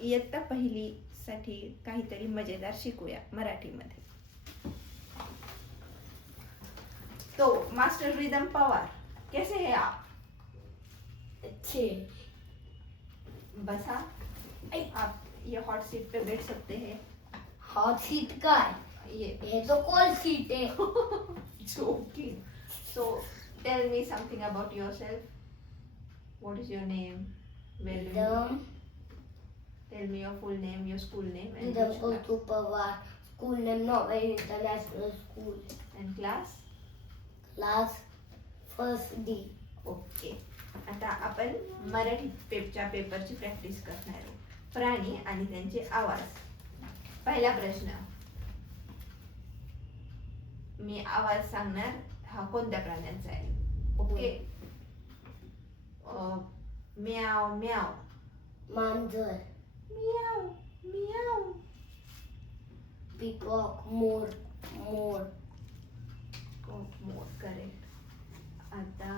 इयत्ता पहिली साठी काहीतरी मजेदार शिकूया मराठीमध्ये. तो मास्टर रिदम पवार, कैसे है आप? अच्छे. बसा. आप ये हॉट सीट पे बैठ सकते हैं. हॉट सीट का है, ये तो कोल्ड सीट है. Joking. So tell me something about yourself. What is your name? Where do you live? Tell me your full name, your school name, and Ridham which class. Kaustuv Pawar, school name Norway International School. And class? Class first D. Okay. आता आपण मराठी पेपरची practice करणार आहोत. प्राणी आणि त्यांचे आवाज. पहिला प्रश्न, मी आवाज सांगणार, हा कोणत्या प्राण्यांचा आहे. ओके. म्याव म्याव. मांजर. म्याव म्याव. Peacock. मोर. मोर. मोर, करेक्ट. आता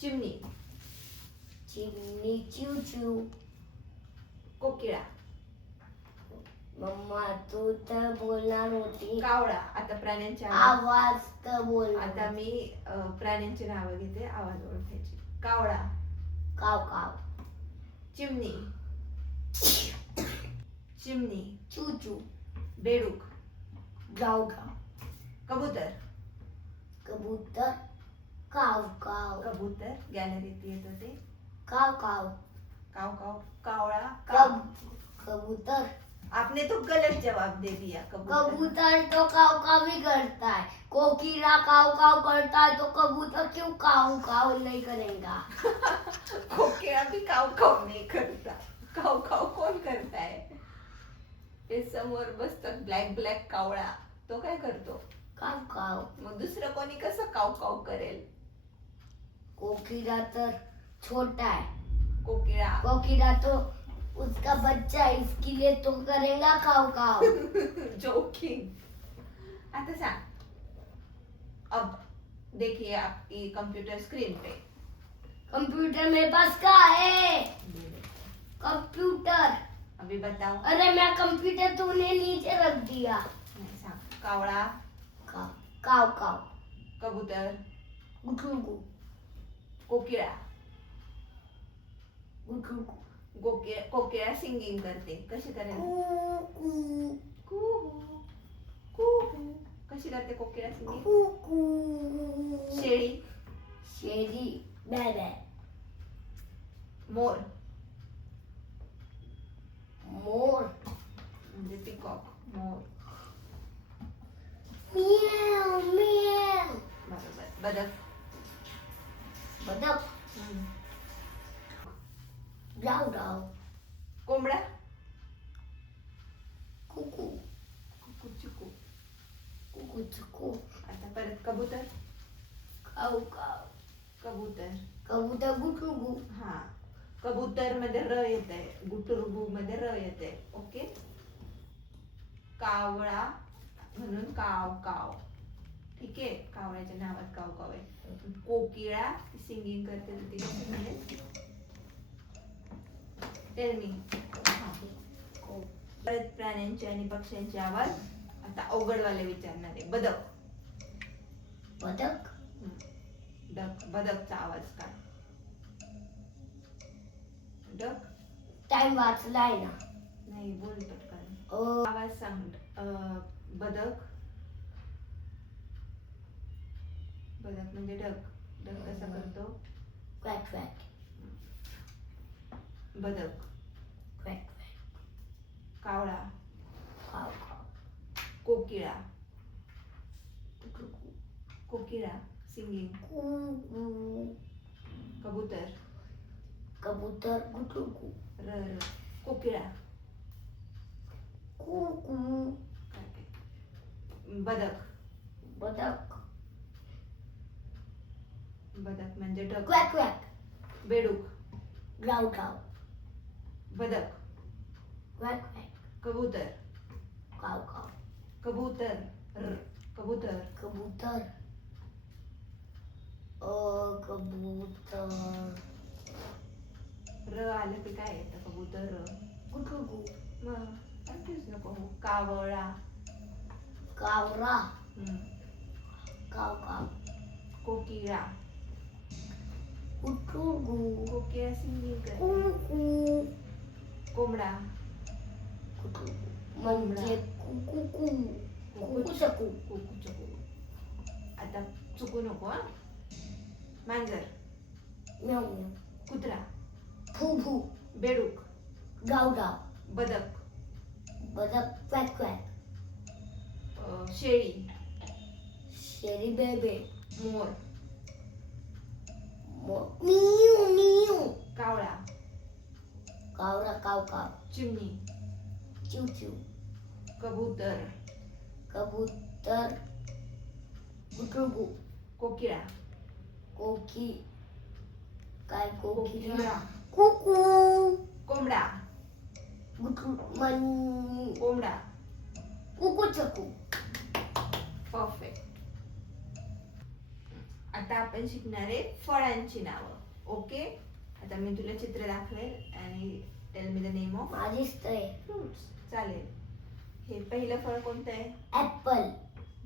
चिमणी. चिमणी. चिव चिव. कोकिळा. मम्मा तू तर बोलणार होती. कावळा. आता प्राण्यांचे आवाज तर बोल. आता मी प्राण्यांची नावं घेते, आवाज ओळखायची. कावळा. काव काव. चिमणी. चिमणी. चू चू. बेडूक. गाव गाव. कबूतर. कबूतर. काव काव. कबूतर गॅलरीत येत होते. काव काव. काव काव. कावळा. कब कबूतर. आपने तो गलत जवाब दे दिया. कबूतर तो काव काव ही करता है. कोकिला काव काव करता है तो कबूतर क्यों काव काव नहीं करेगा. कोकिळा भी काव काव नहीं करता. काव काव कोण करताय. ते समोर बसतात ब्लॅक ब्लॅक कावळा, तो काय करतो. काव काव. मग दुसरं कोणी कसं काव काव करेल. कोकिला तर छोटा है. कोकिळा. कोकिला तो उसका बच्चा है, इसके लिए तो करेगा काव काव. जोकिंग. आता सांग. अब देखिए आपकी कंप्यूटर स्क्रीन पे. कंप्यूटर मेरे पास का है. कंप्यूटर. अभी बताओ. अरे मैं कंप्यूटर तूने नीचे रख दिया. नाही, सांग. कावळा. काव काव काव. कबूतर. गुटुगु. कोकिळा. गुटुगु. कोकिळा सिंगिंग करते, कशी करेल. कू कू. कुहू कुहू. कशी करते कोकिळा सिंगिंग. कू कू. शेळी. शेरी. बॅ बॅ. मोर. मोर. म्हणजे पिकॉक. मोर. म्याव म्याव. बरोबर. बदक. बदक. डाव डाव. कोंबडा. कुकू. कुकू चिकू. कुकू चिकू. आता परत कबूतर. काव काव. कबूतर. कबूतर गुटुगु. हा. कबूतर मध्ये र येते, गुटुरगु मध्ये र येते. ओके. कावळा म्हणून काव काव. ठीक आहे. कावळ्याच्या नावात काव काव आहे. कोकिळा सिंगिंग करते, ती कशी म्हणेल. Tell me. परत प्राण्यांचे आणि पक्ष्यांचे आवाज. आता अवघडवाले विचारणार आहे. बदक. बदक. बदकचा आवाज काय. डक. टाइम वाचलाय ना. नाही, बोल पटकन. ओ आवाज सांग. बदक. बदक म्हणजे डक. डक कसा करतो. क्वॅक क्वॅक. बदक. क्वॅक क्वॅक. कावळा. काव काव. कोकिळा. गुटुगु. कोकिळा सिंगिंग. कू. कबूतर. कबूतर गुटुगु. र र. कोकिळा. कू कू. बदक. बदक. बदक म्हणजे डक. क्वॅक क्वॅक. बेडूक. गाव गाव. बदक. क्वॅक क्वॅक. कबूतर. काव काव. कबूतर. र. कबूतर. कबूतर. कबूतर. र आलं की काय येतं. कबूतर. कुटुरगु मग कन्फ्युज नको हो. कावळा. कावरा हम्म. काव काव कोकिळा. कुटुरगु कोकिळा सिंगिंग करते. कुकू कोंबडा. कुटुरगु म्हणजे कुकू कुकू चकू कुकू चकू. आता चुकू नको हा. मांजर. म्याव म्याव कुत्रा. फू फू बेडूक. गाव गाव बदक. बदक क्वॅक क्वॅक शेळी. शेरी बेबे मोर. मिऊ मिऊ कावळा. कावरा काव काव चिमणी. चिव चिव कबूतर. कबूतर कुटुरगु कोकिळा. कोकी काय कोकिला कोकिळा. कुकू कोंबडा. मन कोंबडा. कुकू चकू परफेक्ट. आता आपण शिकणार आहे फळांची नावं. ओके. आता मी तुला चित्र दाखवेल आणि tell me the name of माझीच आहे फ्रुट्स. चालेल. हे पहिलं फळ कोणतं आहे? ऍपल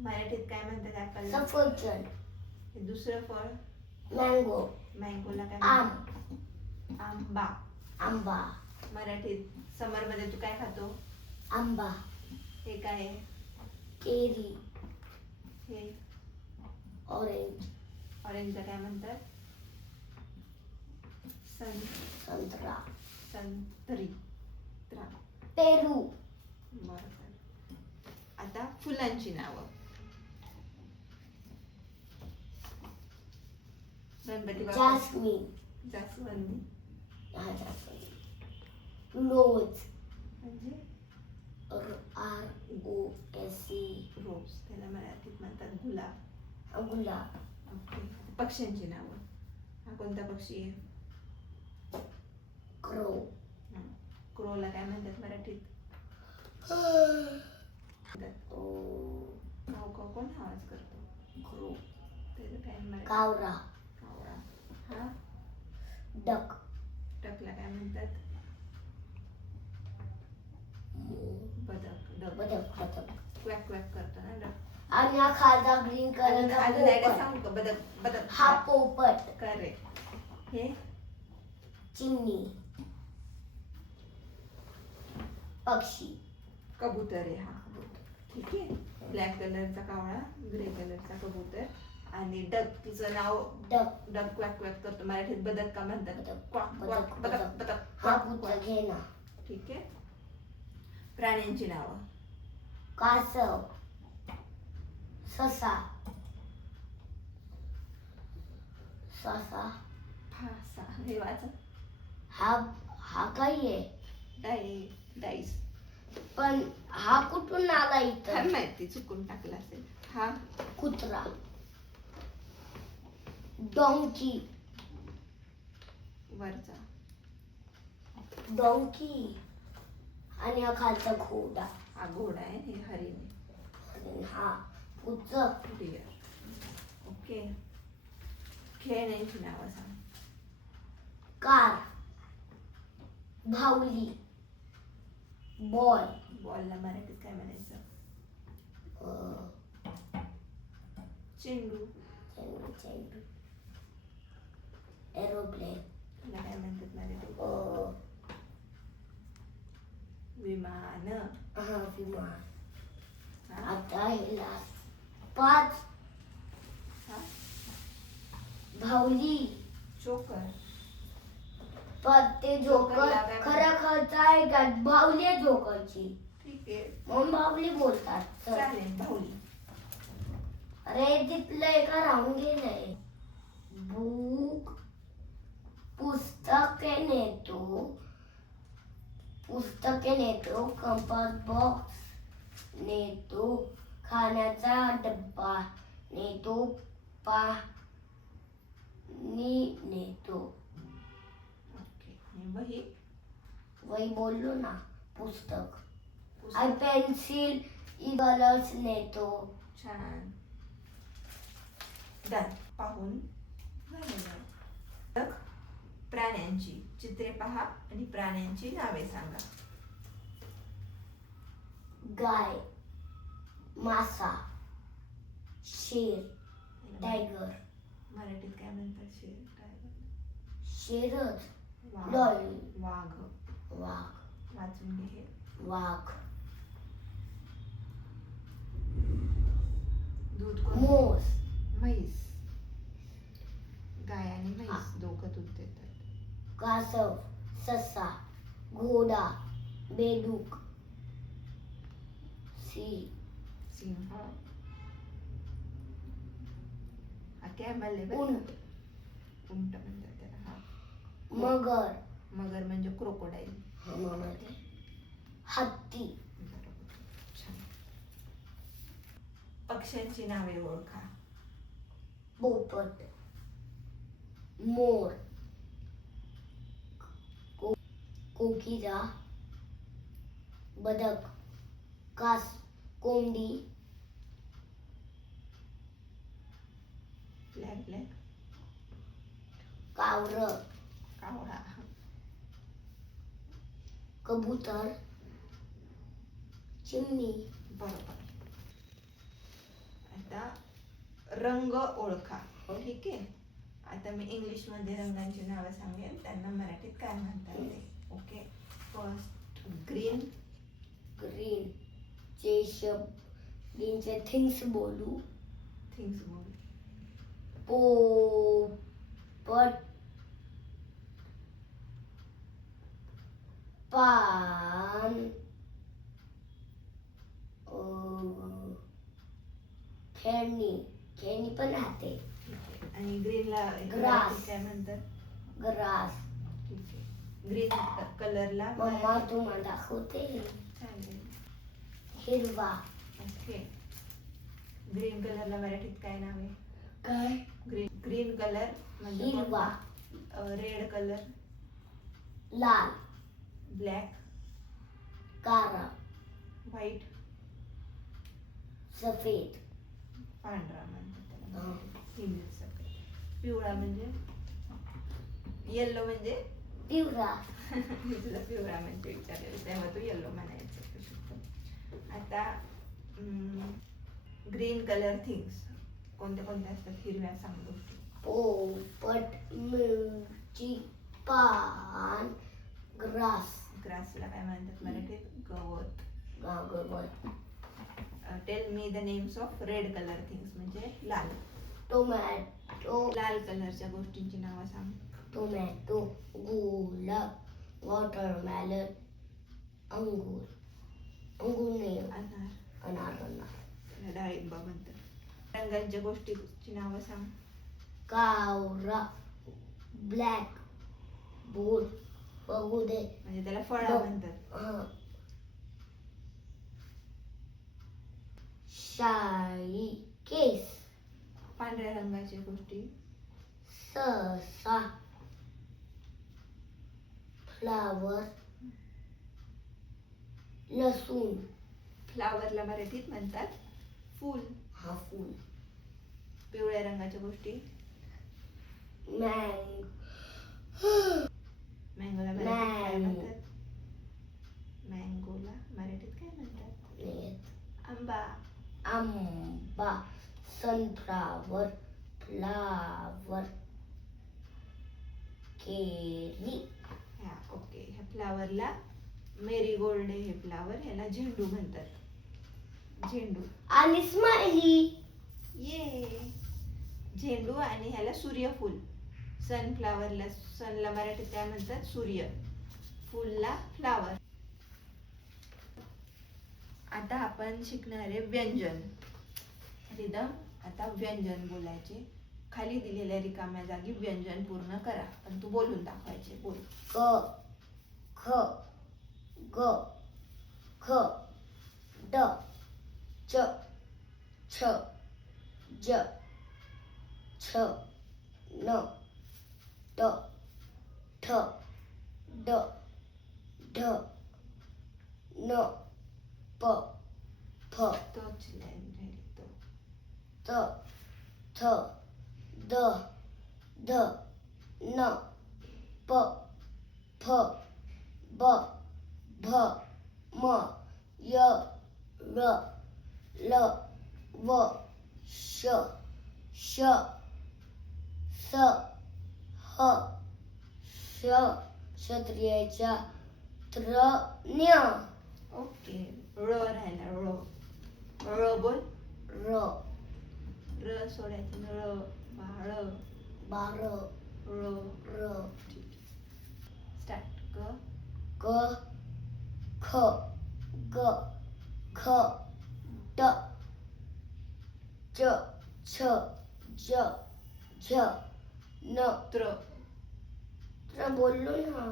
मराठीत काय म्हणतात ऍपल? सफरचंद हे दुसरं फळ? मँगो मँगोला काय आम म्हणतात? आंबा. आंबा मराठीत समर मध्ये तू काय खातो? आंबा हे काय आहे? केरी हे ऑरेंज ऑरेंजला काय म्हणतात? संत्रा संत्री. पेरू बरोबर. आता फुलांची नावं. गणपती बाप्पा. जास्मिन जास्वंदी हा जास्मिन रोज म्हणजे ROSE रोज. त्याला मराठीत म्हणतात गुलाब. गुलाब ओके. पक्ष्यांची नावं. हा कोणता पक्षी आहे? क्रो क्रोला काय म्हणतात मराठीत? काव काव कोण आवाज करतो? क्रो त्याला काय मराठीत? कावरा कावळा. हा डक टकला काय म्हणतात? बदक. डक. बदक बदक क्वॅक क्वॅक करतो ना डक. आणि हा खालचा ग्रीन अजून कलरचा अजून एकदा पोपट सांगू का? बदक. बदक. हा पोपट करेक्ट. हे चिमणी पक्षी कबूतर आहे. हा ठीक आहे. ब्लॅक कलरचा कावळा, ग्रे कलरचा कबूतर आणि डक. तुझं नाव डक डक क्वॅक क्वॅक करतो. मराठीत बदक का म्हणतात? बदक. Quack quack. बदक, बदक बदक हा क्वाक पुत्र क्वाक. घे ना ठीक आहे. प्राण्यांची नावं. कासव ससा ससा फासा. हे वाचा. हा हा काय आहे डाईस. पण हा कुठून आला काय इथं माहिती चुकून टाकला असेल. हा कुत्रा डोंकी वरचा. डोंकी आणि हा खालचा घोडा हा घोडा आहे. हे हरिण. आणि हा पुढचं डिअर. ओके. खेळण्यांची नावं सांग. कार भावली बॉल बॉलला मराठीत काय म्हणायचं? चेंडू. चेंडू चेंडू एरोप्लेन त्याला काय म्हणतात मराठीत? विमान. हा विमान हा? आता ह्याला 5 हा? भावली चोकर. पण ते जोकर जोकरला काय खरं खर्च आहे का भावली आहे जोकरची ठीक आहे. म्हणून भावली बोलतात सर. चालेल. बाहुली. अरे तिथलं एका राहून गेलंय बुक पुस्तके नेतो कंपास बॉक्स नेतो खाण्याचा डब्बा नेतो पाणी नेतो ओके. आणि वही. वही बोललो ना पुस्तक पुस्तक. आणि पेन्सिल कलर्स नेतो छान. डन. पाहून झालेलं. तर प्राण्यांची चित्रे पहा आणि प्राण्यांची नावे सांगा. गाय, मासा, शेर, टायगर. मराठीत काय म्हणतात शेर टायगर? शेरच. वाघ. लॉल. वाघ. वाघ. वाचून घे हे. वाघ. दूध कोण? मोस. म्हैस. गाय आणि म्हैस दोघं दूध देतात. कासव, ससा, घोडा, बेडूक, सिंह. हा कॅमल आहे बरं उंट, का? उंट म्हणतात त्याला. हा. मगर, मगर म्हणजे क्रोकोडाईल. हत्ती. बरोबर. छान. पक्ष्यांची नावे ओळखा. पोपट, मोर, कोकिला, बदक, कास, कोंबडी, ब्लॅक ब्लॅक. कावरं, कावळा. कबूतर, चिमणी. बरोबर. आता रंग ओळखा. ठीक आहे. आता मी इंग्लिश मध्ये रंगांची नावं सांगेन, त्यांना मराठीत काय म्हणतात ते. ओके. First green. ग्रीन ग्रीनचे थिंग्स बोलू. थिंग्स बोल. पोपट, पान, खेळणी. खेळणी पण राहते. आणि ग्रीनला Grass. काय म्हणतात? ग्रास. ठीक आहे. ग्रीन कलरला मम्मा तुम्हाला दाखवते. चालेल. हिरवा. ओके. ग्रीन कलरला मराठीत काय नाव आहे? काय? ग्रीन कलर म्हणजे हिरवा. Red colour. लाल. ब्लॅक. काळा. व्हाईट. सफेद. पांढरा म्हणतात त्याला हं. हिंदीत सफेद. पिवळा म्हणजे येल्लो म्हणजे पिवळा. मी तुला पिवळा म्हणजे विचारलेलं तेव्हा तू येल्लो म्हणायचं. आता ग्रीन कलर थिंग्स कोणत्या कोणत्या असतात हिरव्या सांग गोष्टी. पोपट, मिरची, पान, ग्रास. ग्रासला काय म्हणतात मराठीत? गवत. गवत. Tell me the names of red colour things म्हणजे लाल. टोमॅटो. लाल कलरच्या गोष्टींची नावं सांग. टोमॅटो, गुलाब, वॉटरमेलन, अंगूर. अंगूर नाही. अनार. अनार. डाळिंब म्हणतात. रंगांच्या गोष्टीची नावं सांग. कावरा, ब्लॅक, बोल, बघू दे. म्हणजे त्याला फळा म्हणतात. शाई, केस. पांढऱ्या रंगाच्या गोष्टी. ससा, फ्लावर, लसूण. फ्लावरला मराठीत म्हणतात फूल. हा फूल. पिवळ्या रंगाच्या गोष्टी. मँगोला मराठीत काय म्हणतात? मँगोला मराठीत काय म्हणतात? आंबा. आंबा. सनफ्लावर, फ्लावर, केळी. ओके. ह्या फ्लावरला मेरीगोल्ड हे फ्लावर, ह्याला झेंडू म्हणतात. झेंडू. आणि स्माइली. ये. झेंडू आणि ह्याला सूर्यफूल. सनफ्लावरला सनला मराठीत काय म्हणतात? सूर्य. फुलला फ्लावर. आता आपण शिकणार आहे व्यंजन. रिदम. आता व्यंजन बोलायचे. खाली दिलेल्या रिकाम्या जागी व्यंजन पूर्ण करा, पण तू बोलून दाखवायचे. बोल. क, ख, ग, ख, ड, च, छ, ज, छ, न, ट, ठ, ड, ढ, न, प, फ, तोच लाईन राहिली तो. त, थ, द, ध, न, प, फ, ब, भ, म, य, र ल व श श स ह श क्षत्रियाचा त्रण्य ओके. ळ राहिला ळ. ळ बोल. र र सोडायचं ळ. बाळ. बार ळ. र स्टार्ट. क. क ख ग घ ट च छ ज झ न त्र. तर बोललो ना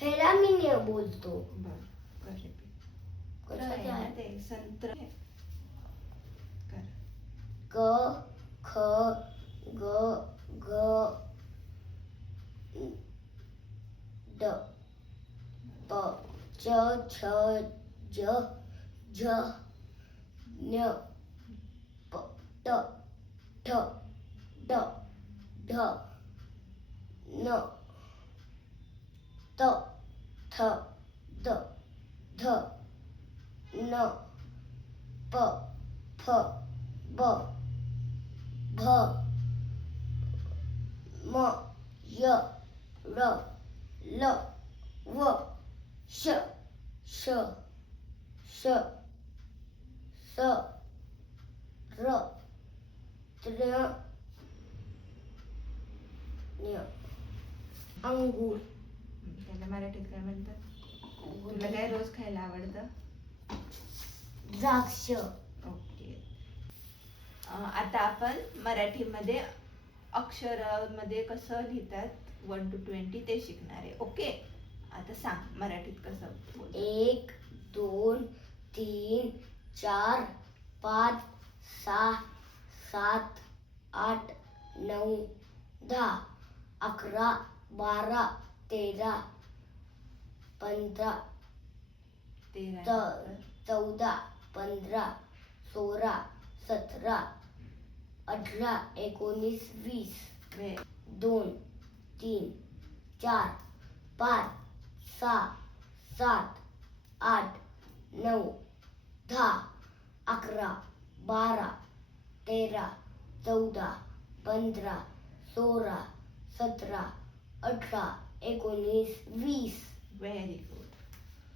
हेला मी नाही बोलतो बर. कर repeat. त्र कसं आहे ना काय ते. संत्र. कर. क ख ग घ ड प च छ ज झ ञ प ट ठ ड ढ न त थ द ध न प फ ब भ म य र ल व श श श स र त्र ण्य अंगूर त्याला मराठीत काय म्हणतात? तुला काय रोज खायला आवडतं? द्राक्ष ओके. आता आपण मराठीमध्ये अक्षरामध्ये कसं लिहितात 1 to 20 ते शिकणार आहे. ओके. आता सांग मराठीत कसं बोल. 1 2 3 4 5 6 7 8 9 10 11 12 13 15 13 14 15 16 17 18 19 20 वे 2 3 4 5 6 7 8 9 10 11 12 13 14 15 16 17 18 19 20 व्हेरी गुड.